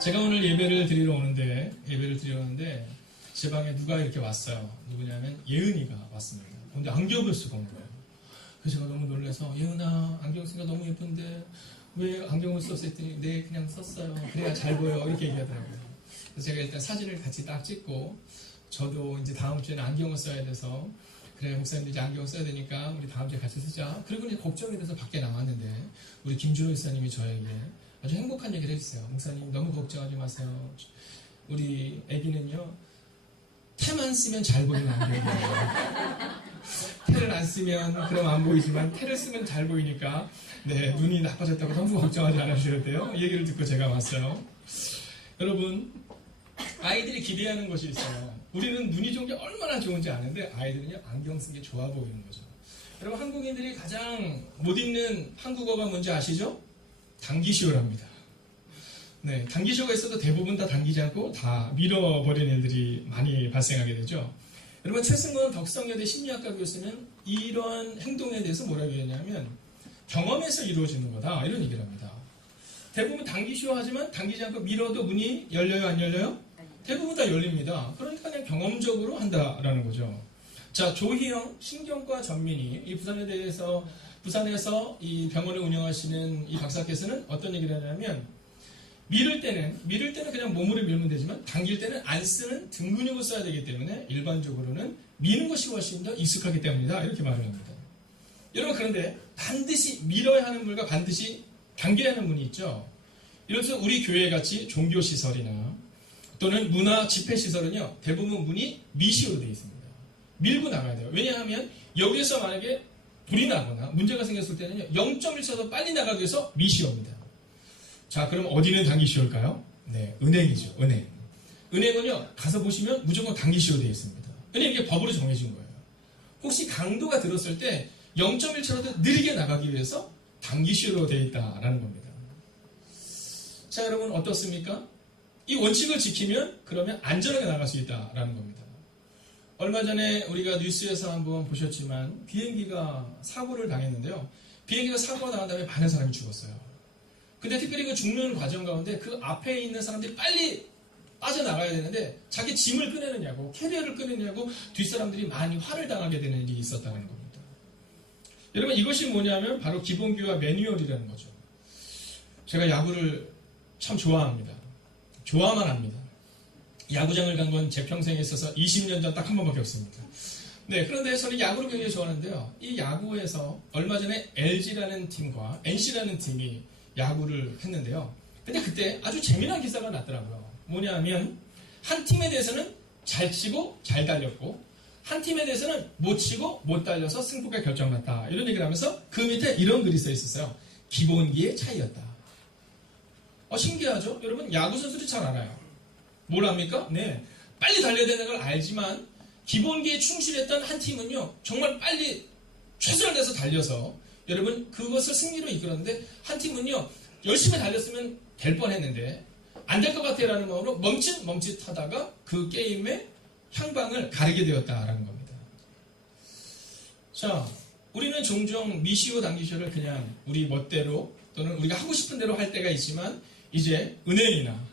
제가 오늘 예배를 드리러 오는데 제 방에 누가 이렇게 왔어요. 누구냐면 예은이가 왔습니다. 근데 안경을 쓰고 온 거예요. 그래서 제가 너무 놀라서 예은아 안경 쓰니까 너무 예쁜데 왜 안경을 썼어 했더니 네 그냥 썼어요. 그래야 잘 보여 이렇게 얘기하더라고요. 그래서 제가 일단 사진을 같이 딱 찍고 저도 이제 다음 주에는 안경을 써야 돼서 그래 목사님 이제 안경을 써야 되니까 우리 다음 주에 같이 쓰자. 그리고 이제 걱정이 돼서 밖에 나왔는데 우리 김주호 목사님이 저에게 아주 행복한 얘기를 해주세요. 목사님 너무 걱정하지 마세요. 우리 애기는요 태만 쓰면 잘 보이는 안경이에요. 태를 안 쓰면 그럼 안 보이지만 태를 쓰면 잘 보이니까 네 눈이 나빠졌다고 너무 걱정하지 않으셔도 돼요. 이 얘기를 듣고 제가 왔어요. 여러분 아이들이 기대하는 것이 있어요. 우리는 눈이 좋은 게 얼마나 좋은지 아는데 아이들은요 안경 쓴 게 좋아 보이는 거죠. 여러분 한국인들이 가장 못 읽는 한국어가 뭔지 아시죠? 당기시오랍니다. 네, 당기시오가 있어도 대부분 다 당기지 않고 다 밀어버리는 일들이 많이 발생하게 되죠. 여러분 최승건 덕성여대 심리학과 교수는 이런 행동에 대해서 뭐라고 얘기하냐면 경험에서 이루어지는 거다 이런 얘기를 합니다. 대부분 당기시오 하지만 당기지 않고 밀어도 문이 열려요 안 열려요? 대부분 다 열립니다. 그러니까 그냥 경험적으로 한다라는 거죠. 자, 조희영 신경과 전민이 이 부산에서 이 병원을 운영하시는 이 박사께서는 어떤 얘기를 하냐면 밀을 때는 그냥 몸으로 밀면 되지만 당길 때는 안 쓰는 등 근육을 써야 되기 때문에 일반적으로는 미는 것이 훨씬 더 익숙하기 때문이다 이렇게 말을 합니다. 여러분 그런데 반드시 밀어야 하는 문과 반드시 당겨야 하는 문이 있죠. 이래서 우리 교회같이 종교시설이나 또는 문화 집회시설은요 대부분 문이 미시로 되어 있습니다. 밀고 나가야 돼요. 왜냐하면 여기에서 만약에 불이 나거나 문제가 생겼을 때는요 0.1초 빨리 나가기 위해서 미시오입니다. 자 그럼 어디는 당기시오일까요? 네, 은행이죠. 은행은요 가서 보시면 무조건 당기시오 되어 있습니다. 왜냐면 이게 법으로 정해진 거예요. 혹시 강도가 들었을 때 0.1초라도 느리게 나가기 위해서 당기시오로 되어 있다라는 겁니다. 자 여러분 어떻습니까? 이 원칙을 지키면 그러면 안전하게 나갈 수 있다라는 겁니다. 얼마 전에 우리가 뉴스에서 한번 보셨지만 비행기가 사고를 당했는데요. 비행기가 사고가 당한 다음에 많은 사람이 죽었어요. 근데 특별히 그 죽는 과정 가운데 그 앞에 있는 사람들이 빨리 빠져나가야 되는데 자기 짐을 꺼내느냐고 캐리어를 꺼내느냐고 뒷사람들이 많이 화를 당하게 되는 일이 있었다는 겁니다. 여러분 이것이 뭐냐면 바로 기본교화 매뉴얼이라는 거죠. 제가 야구를 참 좋아합니다. 좋아만 합니다. 야구장을 간 건 제 평생에 있어서 20년 전 딱 한 번밖에 없습니다. 네, 그런데 저는 야구를 굉장히 좋아하는데요. 이 야구에서 얼마 전에 LG라는 팀과 NC라는 팀이 야구를 했는데요. 근데 그때 아주 재미난 기사가 났더라고요. 뭐냐면 한 팀에 대해서는 잘 치고 잘 달렸고 한 팀에 대해서는 못 치고 못 달려서 승부가 결정났다. 이런 얘기를 하면서 그 밑에 이런 글이 써 있었어요. 기본기의 차이였다. 신기하죠? 여러분 야구 선수들이 잘 알아요. 뭘 합니까? 네, 빨리 달려야 되는 걸 알지만 기본기에 충실했던 한 팀은요 정말 빨리 최선을 다해서 달려서 여러분 그것을 승리로 이끌었는데 한 팀은요 열심히 달렸으면 될 뻔했는데 안 될 것 같아 라는 마음으로 멈칫하다가 그 게임의 향방을 가르게 되었다라는 겁니다. 자, 우리는 종종 미시오 당기시오를 그냥 우리 멋대로 또는 우리가 하고 싶은 대로 할 때가 있지만 이제 은행이나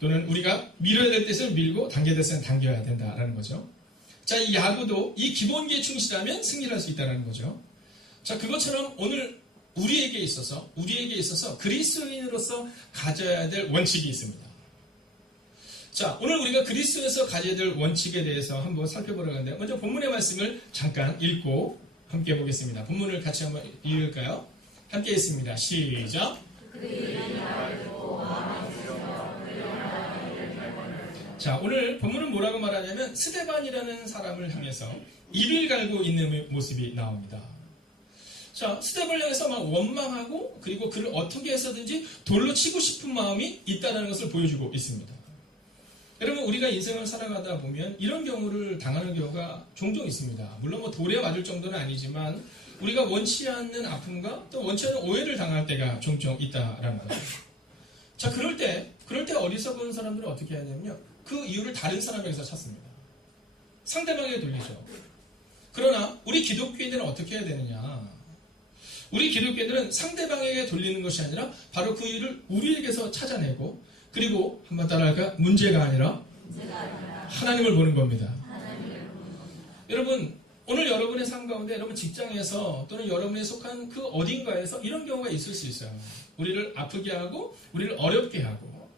또는 우리가 밀어야 될 때는 밀고 당겨야 될 때는 당겨야 된다라는 거죠. 자, 이 야구도 이 기본기에 충실하면 승리를 할 수 있다는 거죠. 자, 그것처럼 오늘 우리에게 있어서 그리스도인으로서 가져야 될 원칙이 있습니다. 자, 오늘 우리가 그리스도에서 가져야 될 원칙에 대해서 한번 살펴보려고 하는데 먼저 본문의 말씀을 잠깐 읽고 함께 보겠습니다. 본문을 같이 한번 읽을까요? 함께 읽습니다. 시작. 자, 오늘 본문은 뭐라고 말하냐면 스데반이라는 사람을 향해서 이를 갈고 있는 모습이 나옵니다. 자, 스데반을 향해서 막 원망하고 그리고 그를 어떻게 해서든지 돌로 치고 싶은 마음이 있다는 것을 보여주고 있습니다. 여러분 우리가 인생을 살아가다 보면 이런 경우를 당하는 경우가 종종 있습니다. 물론 뭐 돌에 맞을 정도는 아니지만 우리가 원치 않는 아픔과 또 원치 않는 오해를 당할 때가 종종 있다라는 거죠. 자, 그럴 때 어리석은 사람들은 어떻게 하냐면요. 그 이유를 다른 사람에게서 찾습니다. 상대방에게 돌리죠. 그러나 우리 기독교인들은 어떻게 해야 되느냐. 우리 기독교인들은 상대방에게 돌리는 것이 아니라 바로 그 일을 우리에게서 찾아내고, 그리고 한번 따라할까요? 문제가 아니라 하나님을 보는 겁니다. 여러분, 오늘 여러분의 삶 가운데 여러분 직장에서 또는 여러분이 속한 그 어딘가에서 이런 경우가 있을 수 있어요. 우리를 아프게 하고 우리를 어렵게 하고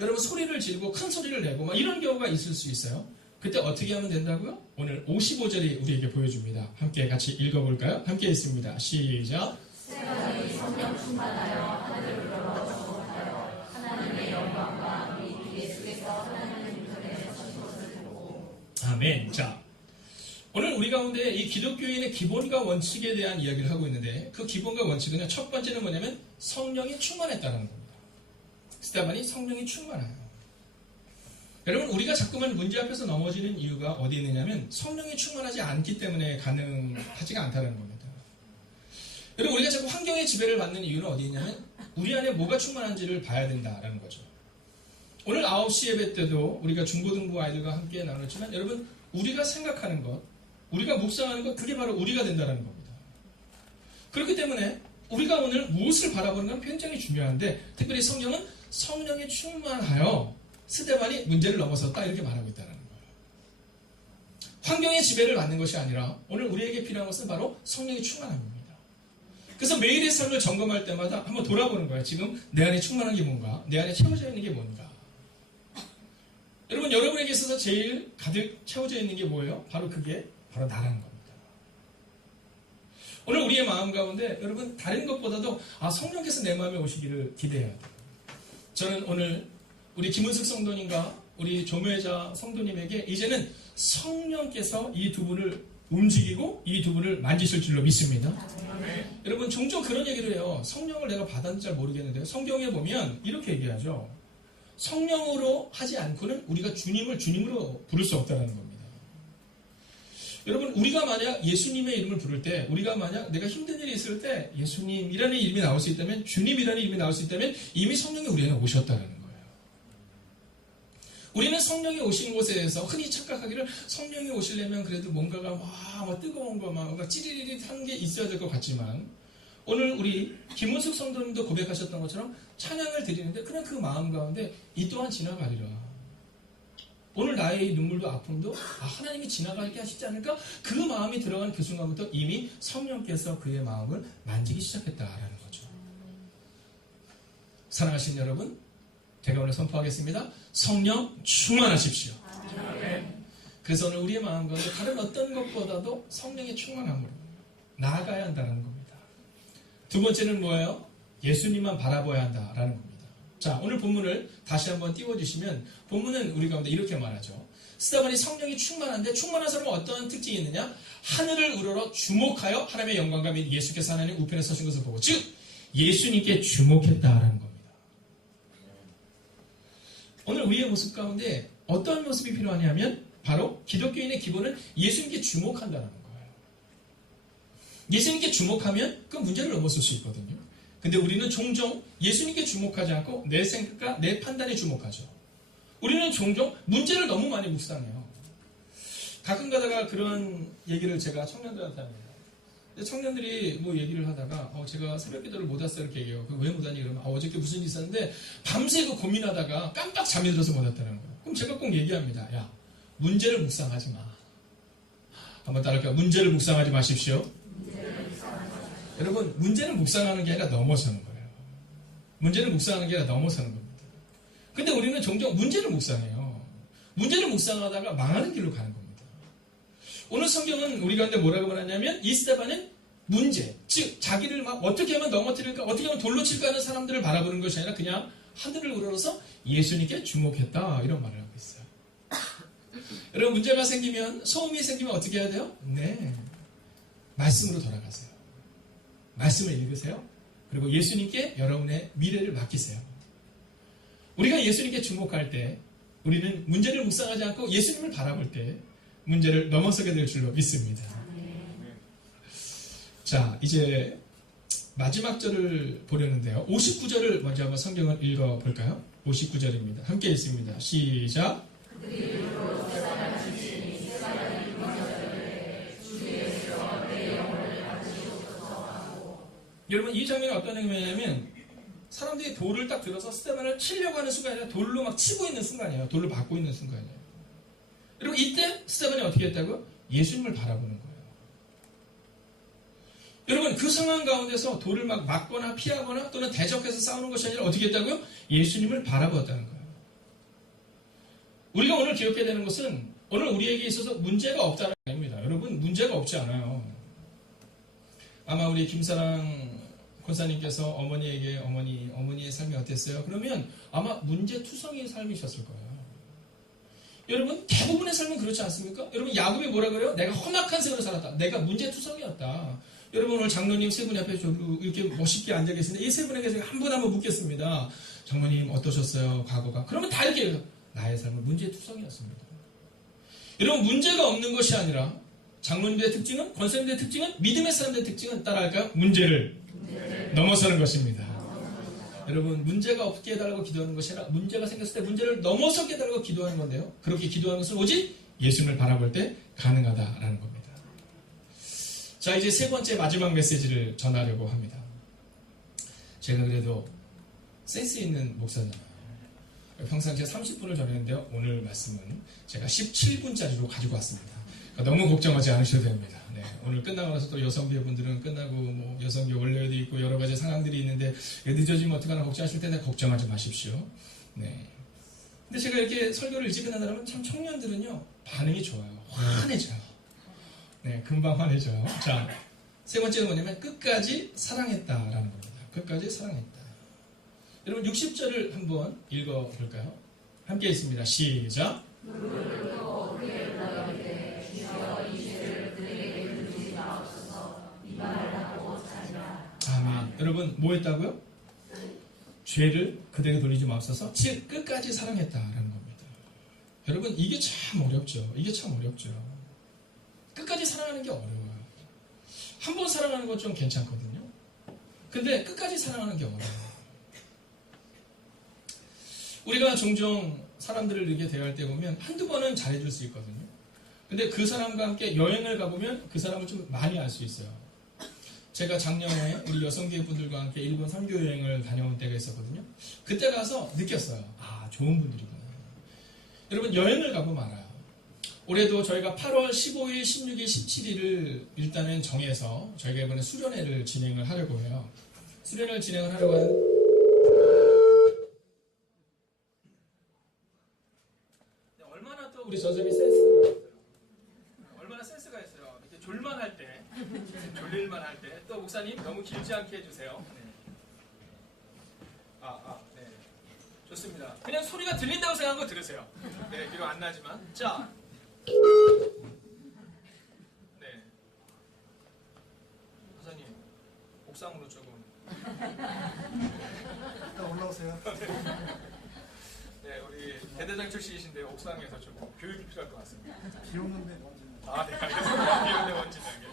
여러분 소리를 지르고 큰 소리를 내고 막 이런 경우가 있을 수 있어요. 그때 어떻게 하면 된다고요? 오늘 55절이 우리에게 보여줍니다. 함께 같이 읽어볼까요? 함께 읽습니다. 시작. 세상이 성령 충만하여 하늘을 열어 주옵하여 하나님의 영광과 우리 주 예수께서 하나님의 인터넷에 서신 것을 보고. 아멘. 자, 오늘 우리 가운데 이 기독교인의 기본과 원칙에 대한 이야기를 하고 있는데 그 기본과 원칙은 첫 번째는 뭐냐면 성령이 충만했다는 겁니다. 스테반이 성령이 충만해요. 여러분, 우리가 자꾸만 문제 앞에서 넘어지는 이유가 어디 있느냐면 성령이 충만하지 않기 때문에 가능하지가 않다는 겁니다. 여러분, 우리가 자꾸 환경의 지배를 받는 이유는 어디 있냐면 우리 안에 뭐가 충만한지를 봐야 된다라는 거죠. 오늘 9시 예배 때도 우리가 중고등부 아이들과 함께 나눴지만 여러분, 우리가 생각하는 것, 우리가 묵상하는 것, 그게 바로 우리가 된다는 겁니다. 그렇기 때문에 우리가 오늘 무엇을 바라보는 건 굉장히 중요한데 특별히 성령은 성령이 충만하여 스데반이 문제를 넘어섰다 이렇게 말하고 있다는 거예요. 환경의 지배를 받는 것이 아니라 오늘 우리에게 필요한 것은 바로 성령이 충만함입니다. 그래서 매일의 삶을 점검할 때마다 한번 돌아보는 거예요. 지금 내 안에 충만한 게 뭔가, 내 안에 채워져 있는 게 뭔가. 여러분, 여러분에게 있어서 제일 가득 채워져 있는 게 뭐예요? 바로 그게 바로 나라는 겁니다. 오늘 우리의 마음 가운데 여러분 다른 것보다도 성령께서 내 마음에 오시기를 기대해야 돼요. 저는 오늘 우리 김은숙 성도님과 우리 조묘자 성도님에게 이제는 성령께서 이 두 분을 움직이고 이 두 분을 만지실 줄로 믿습니다. 여러분, 종종 그런 얘기를 해요. 성령을 내가 받았는지 잘 모르겠는데요. 성경에 보면 이렇게 얘기하죠. 성령으로 하지 않고는 우리가 주님을 주님으로 부를 수 없다는 겁니다. 여러분, 우리가 만약 예수님의 이름을 부를 때, 우리가 만약 내가 힘든 일이 있을 때 예수님이라는 이름이 나올 수 있다면, 주님이라는 이름이 나올 수 있다면 이미 성령이 우리 안에 오셨다는 거예요. 우리는 성령이 오시는 곳에 대해서 흔히 착각하기를 성령이 오시려면 그래도 뭔가가 막 뜨거운 거, 막 찌릿찌릿한 게 있어야 될 것 같지만 오늘 우리 김은숙 성도님도 고백하셨던 것처럼 찬양을 드리는데 그냥 그 마음 가운데 이 또한 지나가리라. 오늘 나의 눈물도 아픔도 하나님이 지나가게 하시지 않을까? 그 마음이 들어간 그 순간부터 이미 성령께서 그의 마음을 만지기 시작했다라는 거죠. 사랑하시는 여러분, 제가 오늘 선포하겠습니다. 성령 충만하십시오. 그래서 오늘 우리의 마음 가운데 다른 어떤 것보다도 성령의 충만함으로 나아가야 한다는 겁니다. 두 번째는 뭐예요? 예수님만 바라봐야 한다라는 겁니다. 자, 오늘 본문을 다시 한번 띄워주시면 본문은 우리 가운데 이렇게 말하죠. 스데반이 성령이 충만한데 충만한 사람은 어떠한 특징이 있느냐? 하늘을 우러러 주목하여 하나님의 영광과 및 예수께서 하나님 우편에 서신 것을 보고, 즉 예수님께 주목했다라는 겁니다. 오늘 우리의 모습 가운데 어떤 모습이 필요하냐면 바로 기독교인의 기본은 예수님께 주목한다는 거예요. 예수님께 주목하면 그 문제를 넘어설 수 있거든요. 근데 우리는 종종 예수님께 주목하지 않고 내 생각과 내 판단에 주목하죠. 우리는 종종 문제를 너무 많이 묵상해요. 가끔 가다가 그런 얘기를 제가 청년들한테 합니다. 청년들이 뭐 얘기를 하다가 제가 새벽 기도를 못 왔어요 이렇게 얘기해요. 왜 못 왔니? 그러면 어저께 무슨 일이 있었는데 밤새 그 고민하다가 깜빡 잠이 들어서 못 왔다는 거예요. 그럼 제가 꼭 얘기합니다. 야, 문제를 묵상하지 마. 한번 따라할까요? 문제를 묵상하지 마십시오. 여러분, 문제는 묵상하는 게 아니라 넘어서는 거예요. 문제는 묵상하는 게 아니라 넘어서는 겁니다. 근데 우리는 종종 문제를 묵상해요. 문제를 묵상하다가 망하는 길로 가는 겁니다. 오늘 성경은 우리 가운데 뭐라고 말하냐면 이 스데반은 문제, 즉 자기를 막 어떻게 하면 넘어뜨릴까, 어떻게 하면 돌로 칠까 하는 사람들을 바라보는 것이 아니라 그냥 하늘을 우러러서 예수님께 주목했다 이런 말을 하고 있어요. 여러분, 문제가 생기면, 소음이 생기면 어떻게 해야 돼요? 네, 말씀으로 돌아가세요. 말씀을 읽으세요. 그리고 예수님께 여러분의 미래를 맡기세요. 우리가 예수님께 주목할 때 우리는 문제를 묵상하지 않고 예수님을 바라볼 때 문제를 넘어서게 될 줄로 믿습니다. 자, 이제 마지막 절을 보려는데요. 59절을 먼저 한번 성경을 읽어볼까요? 59절입니다. 함께 읽습니다. 시작. 여러분 이 장면이 어떤 장면이냐면 사람들이 돌을 딱 들어서 스테반을 치려고 하는 순간이 아니라 돌로 막 치고 있는 순간이에요. 돌로 받고 있는 순간이에요. 여러분 이때 스테반이 어떻게 했다고요? 예수님을 바라보는 거예요. 여러분 그 상황 가운데서 돌을 막 맞거나 피하거나 또는 대적해서 싸우는 것이 아니라 어떻게 했다고요? 예수님을 바라보았다는 거예요. 우리가 오늘 기억해야 되는 것은 오늘 우리에게 있어서 문제가 없다는 게 아닙니다. 여러분 문제가 없지 않아요. 아마 우리 김사랑 권사님께서 어머니에게 어머니의 삶이 어땠어요? 그러면 아마 문제투성이의 삶이셨을 거예요. 여러분 대부분의 삶은 그렇지 않습니까? 여러분 야곱이 뭐라 그래요? 내가 험악한 생으로 살았다. 내가 문제투성이었다. 여러분 오늘 장로님 세 분이 앞에 이렇게 멋있게 앉아 계시는데 이 세 분에게 제가 한 분 한 분 묻겠습니다. 장로님 어떠셨어요? 과거가? 그러면 다 이렇게 해요. 나의 삶은 문제투성이었습니다. 여러분 문제가 없는 것이 아니라 장로님들의 특징은 권사님들의 특징은 믿음의 사람들의 특징은 따라할까요? 문제를 넘어서는 것입니다. 여러분 문제가 없게 해달라고 기도하는 것이 아니라 문제가 생겼을 때 문제를 넘어서게 해달라고 기도하는 건데요. 그렇게 기도하는 것은 오직 예수님을 바라볼 때 가능하다라는 겁니다. 자 이제 세 번째 마지막 메시지를 전하려고 합니다. 제가 그래도 센스 있는 목사잖아요. 평상시에 30분을 전했는데요. 오늘 말씀은 제가 17분짜리로 가지고 왔습니다. 그러니까 너무 걱정하지 않으셔도 됩니다. 네, 오늘 끝나고 나서 또 여성교회 분들은 끝나고 뭐 여성교회 원래도 있고 여러 가지 상황들이 있는데 늦어지면 어떡하나 걱정하실 텐데 걱정하지 마십시오. 네. 근데 제가 이렇게 설교를 일찍 끝나면 참 청년들은요 반응이 좋아요. 환해져요. 네, 금방 환해져요. 자, 세 번째는 뭐냐면 끝까지 사랑했다라는 겁니다. 끝까지 사랑했다. 여러분 60절을 한번 읽어볼까요? 함께 있습니다. 시작. 아멘. 여러분 뭐 했다고요? 죄를 그대에게 돌리지 마옵소서. 즉 끝까지 사랑했다라는 겁니다. 여러분 이게 참 어렵죠. 이게 참 어렵죠. 끝까지 사랑하는 게 어려워요. 한 번 사랑하는 건 좀 괜찮거든요. 근데 끝까지 사랑하는 게 어려워요. 우리가 종종 사람들을 이렇게 대할 때 보면 한두 번은 잘해줄 수 있거든요. 근데 그 사람과 함께 여행을 가보면 그 사람을 좀 많이 알 수 있어요. 제가 작년에 우리 여성교회 분들과 함께 일본 선교 여행을 다녀온 때가 있었거든요. 그때 가서 느꼈어요. 아, 좋은 분들이구나. 여러분, 여행을 가보면 알아요. 올해도 저희가 8월 15일, 16일, 17일을 일단은 정해서 저희가 이번에 수련회를 진행을 하려고 해요. 수련회를 진행을 하려고 하는 얼마나 또 우리 저점이 센스가 있어요. 얼마나 센스가 있어요. 이렇게 졸만할 때, 졸릴만 할 때, 또 목사님 너무 길지 않게 해주세요. 네. 네. 좋습니다. 그냥 소리가 들린다고 생각한 거 들으세요. 네, 비록 안 나지만. 자. 네. 목사님, 옥상으로 조금. 일단 올라오세요. 네, 우리 대대장 출신이신데 옥상에서 조금 교육이 필요할 것 같습니다. 비 오는데 먼저. 네, 알겠습니다. 비 오는데 먼지 나게.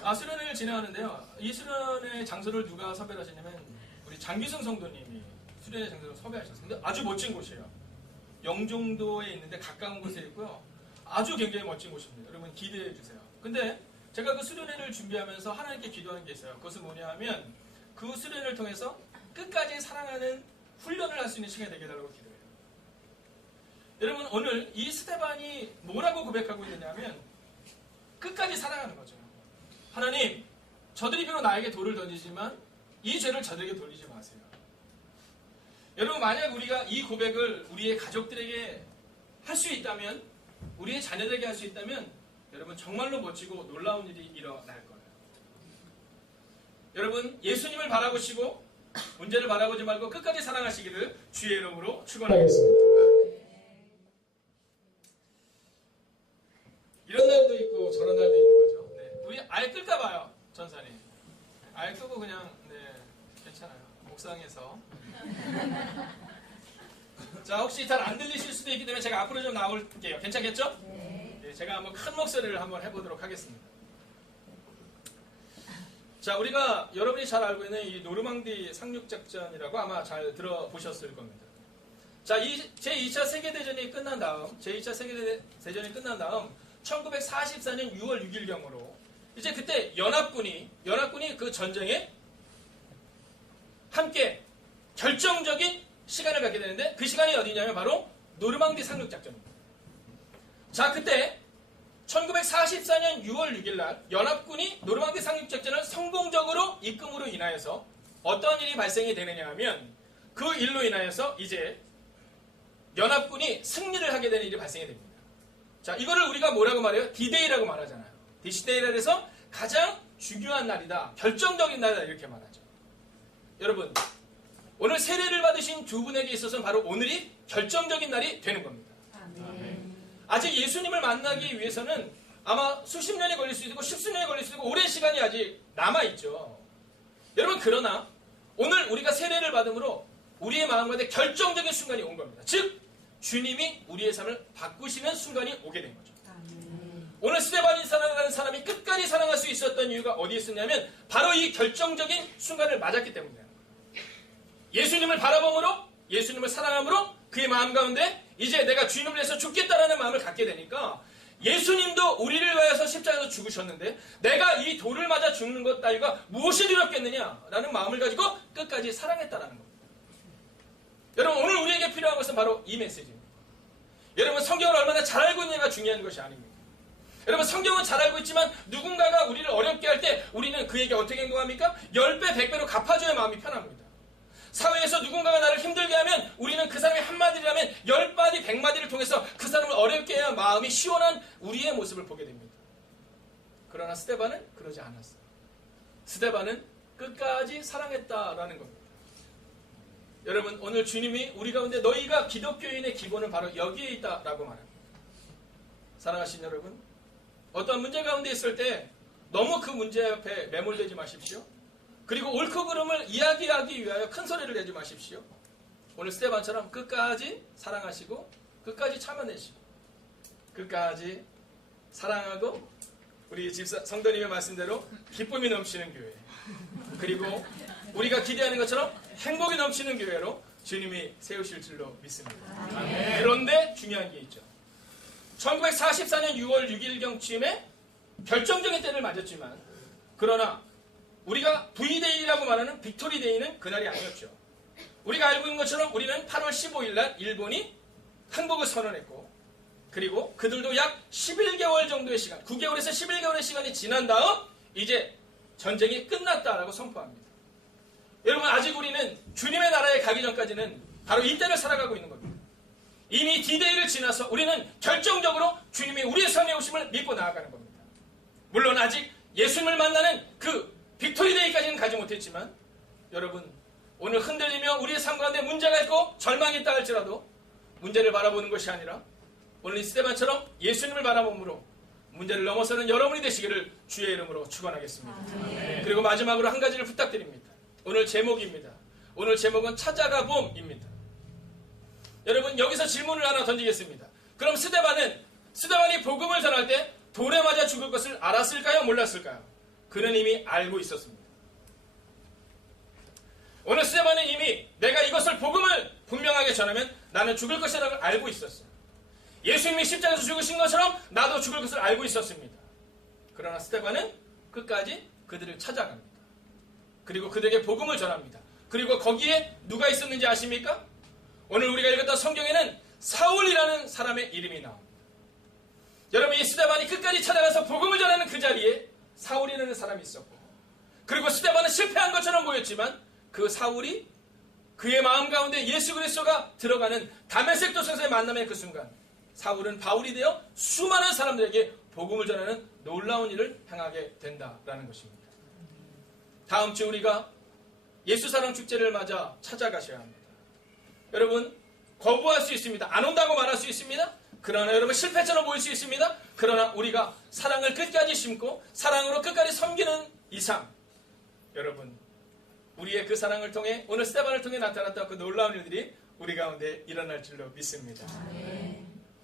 자, 수련회를 진행하는데요. 이 수련회 장소를 누가 섭외를 하시냐면 우리 장규성 성도님이 수련회 장소를 섭외하셨습니다. 아주 멋진 곳이에요. 영종도에 있는데 가까운 곳에 있고요. 아주 굉장히 멋진 곳입니다. 여러분 기대해 주세요. 근데 제가 그 수련회를 준비하면서 하나님께 기도하는 게 있어요. 그것은 뭐냐 하면 그 수련회를 통해서 끝까지 사랑하는 훈련을 할 수 있는 시간이 되게 해달라고 기도해요. 여러분 오늘 이 스테반이 뭐라고 고백하고 있느냐 하면 끝까지 사랑하는 거죠. 하나님, 저들이 비록 나에게 돌을 던지지만 이 죄를 저들에게 돌리지 마세요. 여러분 만약 우리가 이 고백을 우리의 가족들에게 할 수 있다면, 우리의 자녀들에게 할 수 있다면 여러분 정말로 멋지고 놀라운 일이 일어날 거예요. 여러분 예수님을 바라보시고 문제를 바라보지 말고 끝까지 사랑하시기를 주의 이름으로 축원하겠습니다. 이런 날도 있고 저런 날도 있는 거죠. 네. 우리 알 끌까 봐요, 전사님. 알 끄고 그냥 괜찮아요. 옥상에서. 자, 혹시 잘 안 들리실 수도 있기 때문에 제가 앞으로 좀 나올게요. 괜찮겠죠? 네, 제가 한번 큰 목소리를 한번 해보도록 하겠습니다. 자, 우리가 여러분이 잘 알고 있는 이 노르망디 상륙작전이라고 아마 잘 들어보셨을 겁니다. 자, 이 제2차 세계대전이 끝난 다음 1944년 6월 6일경으로 이제 그때 연합군이 그 전쟁에 함께 결정적인 시간을 갖게 되는데 그 시간이 어디냐면 바로 노르망디 상륙작전입니다. 자, 그때 1944년 6월 6일 날 연합군이 노르망디 상륙작전을 성공적으로 이끌음으로 인하여서 어떤 일이 발생이 되느냐 하면 그 일로 인하여서 이제 연합군이 승리를 하게 되는 일이 발생이 됩니다. 자, 이거를 우리가 뭐라고 말해요? 디데이라고 말하잖아요. 디시데이라 해서 가장 중요한 날이다, 결정적인 날이다 이렇게 말하죠. 여러분, 오늘 세례를 받으신 두 분에게 있어서는 바로 오늘이 결정적인 날이 되는 겁니다. 아직 예수님을 만나기 위해서는 아마 수십 년이 걸릴 수도 있고 십수년이 걸릴 수도 있고 오랜 시간이 아직 남아있죠. 여러분, 그러나 오늘 우리가 세례를 받음으로 우리의 마음 가운데 결정적인 순간이 온 겁니다. 즉 주님이 우리의 삶을 바꾸시는 순간이 오게 된 거죠. 오늘 스데반이라는 사람이 끝까지 사랑할 수 있었던 이유가 어디에 있었냐면 바로 이 결정적인 순간을 맞았기 때문이에요. 예수님을 바라봄으로, 예수님을 사랑함으로 그의 마음 가운데 이제 내가 주님을 위해서 죽겠다라는 마음을 갖게 되니까 예수님도 우리를 위해서 십자가에서 죽으셨는데 내가 이 돌을 맞아 죽는 것 따위가 무엇이 두렵겠느냐라는 마음을 가지고 끝까지 사랑했다라는 겁니다. 여러분, 오늘 우리에게 필요한 것은 바로 이 메시지입니다. 여러분, 성경을 얼마나 잘 알고 있느냐가 중요한 것이 아닙니다. 여러분, 성경은 잘 알고 있지만 누군가가 우리를 어렵게 할 때 우리는 그에게 어떻게 행동합니까? 10배, 100배로 갚아줘야 마음이 편합니다. 사회에서 누군가가 나를 힘들게 하면 우리는 그 사람이 한마디라면 10마디, 100마디를 통해서 그 사람을 어렵게 해야 마음이 시원한 우리의 모습을 보게 됩니다. 그러나 스데반은 그러지 않았어요. 스데반은 끝까지 사랑했다라는 겁니다. 여러분, 오늘 주님이 우리 가운데 너희가 기독교인의 기본은 바로 여기에 있다라고 말합니다. 사랑하신 여러분, 어떤 문제 가운데 있을 때 너무 그 문제 앞에 매몰되지 마십시오. 그리고 옳고 그름을 이야기하기 위하여 큰 소리를 내지 마십시오. 오늘 스데반처럼 끝까지 사랑하시고 끝까지 참아내시고 끝까지 사랑하고 우리 집사 성도님의 말씀대로 기쁨이 넘치는 교회, 그리고 우리가 기대하는 것처럼 행복이 넘치는 교회로 주님이 세우실 줄로 믿습니다. 그런데 중요한 게 있죠. 1944년 6월 6일경쯤에 결정적인 때를 맞았지만 그러나 우리가 V-Day라고 말하는 빅토리데이는 그날이 아니었죠. 우리가 알고 있는 것처럼 우리는 8월 15일 날 일본이 항복을 선언했고 그리고 그들도 약 11개월 정도의 시간, 9개월에서 11개월의 시간이 지난 다음 이제 전쟁이 끝났다라고 선포합니다. 여러분, 아직 우리는 주님의 나라에 가기 전까지는 바로 이때를 살아가고 있는 겁니다. 이미 D-Day를 지나서 우리는 결정적으로 주님이 우리의 삶에 오심을 믿고 나아가는 겁니다. 물론 아직 예수님을 만나는 그 빅토리데이까지는 가지 못했지만 여러분, 오늘 흔들리며 우리의 삶 가운데 문제가 있고 절망이 있다 할지라도 문제를 바라보는 것이 아니라 오늘 이 스데반처럼 예수님을 바라봄으로 문제를 넘어서는 여러분이 되시기를 주의 이름으로 축원하겠습니다. 그리고 마지막으로 한 가지를 부탁드립니다. 오늘 제목입니다. 오늘 제목은 찾아가 봄입니다. 여러분, 여기서 질문을 하나 던지겠습니다. 그럼 스데반이 복음을 전할 때 돌에 맞아 죽을 것을 알았을까요? 몰랐을까요? 그는 이미 알고 있었습니다. 오늘 스데반은 이미 내가 이것을 복음을 분명하게 전하면 나는 죽을 것이라는 걸 알고 있었어요. 예수님이 십자가에서 죽으신 것처럼 나도 죽을 것을 알고 있었습니다. 그러나 스데반은 끝까지 그들을 찾아갑니다. 그리고 그들에게 복음을 전합니다. 그리고 거기에 누가 있었는지 아십니까? 오늘 우리가 읽었던 성경에는 사울이라는 사람의 이름이 나옵니다. 여러분, 이 스데반이 끝까지 찾아가서 복음을 전하는 그 자리에 사울이라는 사람이 있었고, 그리고 스데반은 실패한 것처럼 보였지만 그 사울이 그의 마음 가운데 예수 그리스도가 들어가는 다메섹 도성에서의 만남의 그 순간 사울은 바울이 되어 수많은 사람들에게 복음을 전하는 놀라운 일을 행하게 된다라는 것입니다. 다음 주 우리가 예수사랑 축제를 맞아 찾아가셔야 합니다. 여러분, 거부할 수 있습니다. 안 온다고 말할 수 있습니다. 그러나 여러분, 실패처럼 보일 수 있습니다. 그러나 우리가 사랑을 끝까지 심고 사랑으로 끝까지 섬기는 이상 여러분, 우리의 그 사랑을 통해 오늘 스데반을 통해 나타났던 그 놀라운 일들이 우리 가운데 일어날 줄로 믿습니다.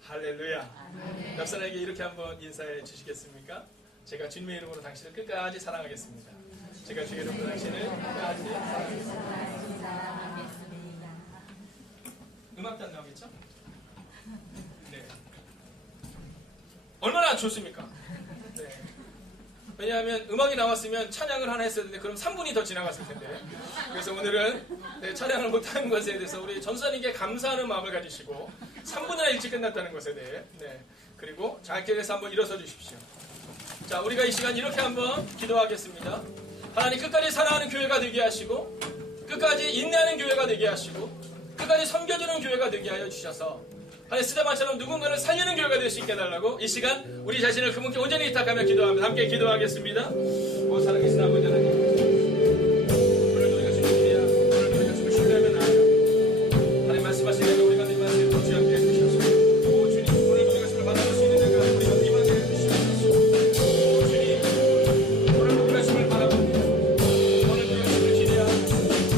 할렐루야. 옆 사람에게 이렇게 한번 인사해 주시겠습니까? 제가 주님의 이름으로 당신을 끝까지 사랑하겠습니다. 제가 주의 이름으로 당신을 끝까지 사랑하겠습니다. 음악단 나오겠죠? 네. 얼마나 좋습니까? 네. 왜냐하면 음악이 나왔으면 찬양을 하나 했어야 되는데 그럼 3분이 더 지나갔을 텐데. 그래서 오늘은 찬양을 못하는 것에 대해서 우리 전사님께 감사하는 마음을 가지시고 3분이나 일찍 끝났다는 것에 대해 그리고 자기에서 한번 일어서 주십시오. 자, 우리가 이 시간 이렇게 한번 기도하겠습니다. 하나님 끝까지 사랑하는 교회가 되게 하시고 끝까지 인내하는 교회가 되게 하시고 끝까지 섬겨주는 교회가 되게 하여 주셔서 하나님 스데반처럼 누군가를 살리는 교회가 될 수 있게 해달라고 이 시간 우리 자신을 그분께 온전히 위탁하며 기도합니다. 함께 기도하겠습니다. 오 살아계신 아버지 하나님, 오늘도 우리가 주님 기대야, 오늘도 우리가 주님 신뢰하며 나아가 하나님 말씀하시는 대로 우리가 내 말씀에 도취하게 해주셔서 오 주님, 오늘도 우리가 주님을 받아볼 수 있는 데가 우리가 임하게 해주시옵소서. 오 주님, 오늘도 우리가 주님을 바라봅니다. 오늘도 우리가 주님을 기대하고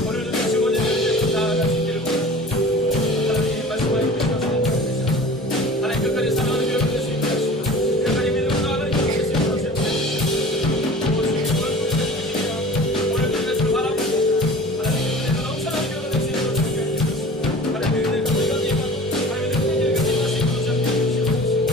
오늘도 우리가 주님 온전히 나아갈 수 있기를 원합니다. 하나님 말씀하여 주셔서 하나님 끝까지 사랑하는 교회가 될 수 있게 하시고 끝까지 믿음으로 나아가는 교회가 될 수 있도록 하옵소서. 오 주님, 오늘도 우리가 주를 바라봅니다. 하나님 은혜로 넘쳐나는 교회가 될 수 있도록 함께 해주시옵소서. 하나님 은혜로 우리가 임하고 하나님의 은혜를 임할 수 있도록 함께 해주시옵소서.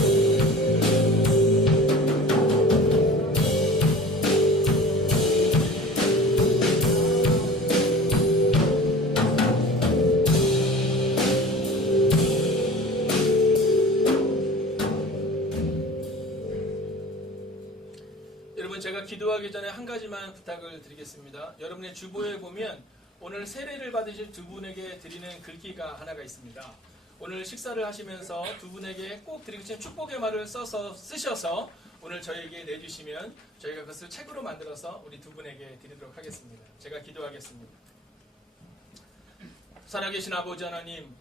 여러분, 제가 기도하기 전에 한 가지만 부탁을 드리겠습니다. 여러분의 주보에 보면 오늘 세례를 받으실 두 분에게 드리는 글귀가 하나가 있습니다. 오늘 식사를 하시면서 두 분에게 꼭 드리고 싶은 축복의 말을 쓰셔서 오늘 저에게 내주시면 저희가 그것을 책으로 만들어서 우리 두 분에게 드리도록 하겠습니다. 제가 기도하겠습니다. 살아계신 아버지 하나님,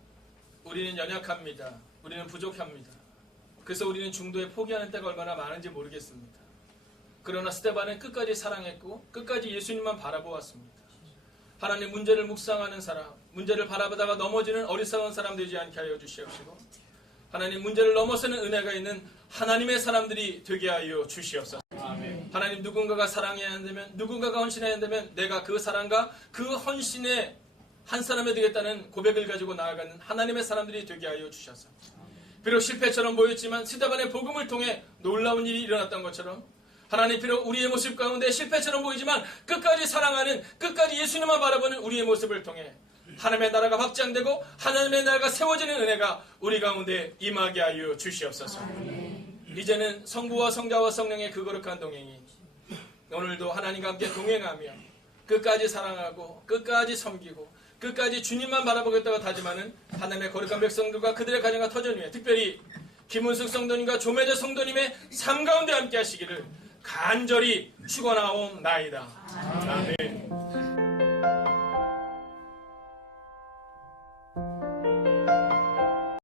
우리는 연약합니다. 우리는 부족합니다. 그래서 우리는 중도에 포기하는 때가 얼마나 많은지 모르겠습니다. 그러나 스데반은 끝까지 사랑했고 끝까지 예수님만 바라보았습니다. 하나님, 문제를 묵상하는 사람, 문제를 바라보다가 넘어지는 어리석은 사람 되지 않게 하여 주시옵시고 하나님, 문제를 넘어서는 은혜가 있는 하나님의 사람들이 되게 하여 주시옵소서. 아멘. 하나님, 누군가가 사랑해야 한다면, 누군가가 헌신해야 한다면 내가 그 사랑과 그 헌신의 한 사람이 되겠다는 고백을 가지고 나아가는 하나님의 사람들이 되게 하여 주셔서 비록 실패처럼 보였지만 스데반의 복음을 통해 놀라운 일이 일어났던 것처럼 하나님, 비록 우리의 모습 가운데 실패처럼 보이지만 끝까지 사랑하는, 끝까지 예수님만 바라보는 우리의 모습을 통해 하나님의 나라가 확장되고 하나님의 나라가 세워지는 은혜가 우리 가운데 임하게 하여 주시옵소서. 이제는 성부와 성자와 성령의 그 거룩한 동행이 오늘도 하나님과 함께 동행하며 끝까지 사랑하고 끝까지 섬기고 끝까지 주님만 바라보겠다고 다짐하는 하나님의 거룩한 백성들과 그들의 가정과 터전 위에 특별히 김은숙 성도님과 조매재 성도님의 삶 가운데 함께 하시기를 간절히 축원하옵나이다. 아멘.